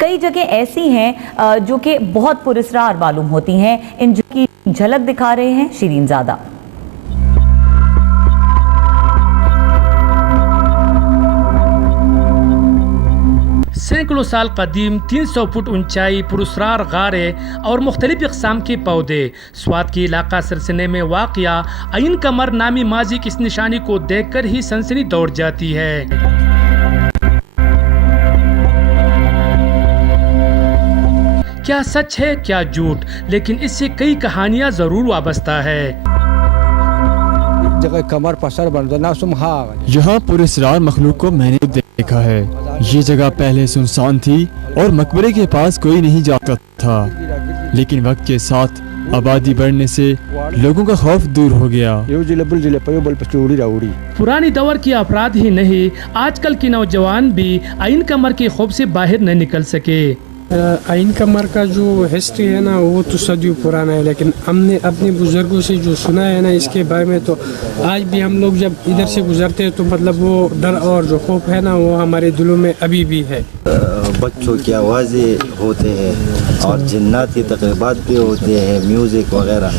कई जगह ऐसी हैं जो कि बहुत पुरस्कार मालूम होती हैं, इन की झलक दिखा रहे हैं शिरीन ज़ादा। सैकड़ों साल कदीम 300 फुट ऊंचाई पुरस्कार गारें और मुख्तलिफ इक़साम के पौधे। स्वात की इलाका सरसने में वाक़या आइन कमर नामी माजी की इस निशानी को देखकर ही सनसनी दौड़ जाती है। क्या सच है क्या झूठ, लेकिन इससे कई कहानियां जरूर वाबस्ता है। यहाँ पुरस्कार मखलूक को मैंने देखा है। ये जगह पहले सुनसान थी और मकबरे के पास कोई नहीं जाता था, लेकिन वक्त के साथ आबादी बढ़ने से लोगों का खौफ दूर हो गया। पुरानी दौर की अफराद ही नहीं, आजकल की नौजवान भी आइन कमर के खौफ से बाहर न निकल सके। आइन कमर का जो हिस्ट्री है ना, वो तो सदियों पुराना है, लेकिन हमने अपने बुजुर्गों से जो सुना है ना इसके बारे में, तो आज भी हम लोग जब इधर से गुजरते हैं तो मतलब वो डर और जो खौफ है ना वो हमारे दिलों में अभी भी है। बच्चों की आवाज़ें होते हैं और जिन्नाती तकरीबात भी होते हैं, म्यूज़िक वगैरह।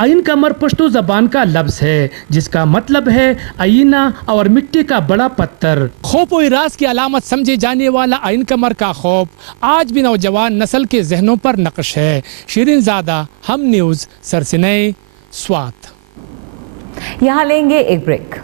आइन कमर पश्तो ज़बान का लफ्ज़ है जिसका मतलब है आईना और मिट्टी का बड़ा पत्थर। खौफ और इराज की अलामत समझे जाने वाला आइन कमर का खौफ आज भी नौजवान नस्ल के जहनों पर नक्श है। शिरीन ज़ादा, हम न्यूज़, सरसने, स्वात। यहाँ लेंगे एक ब्रेक।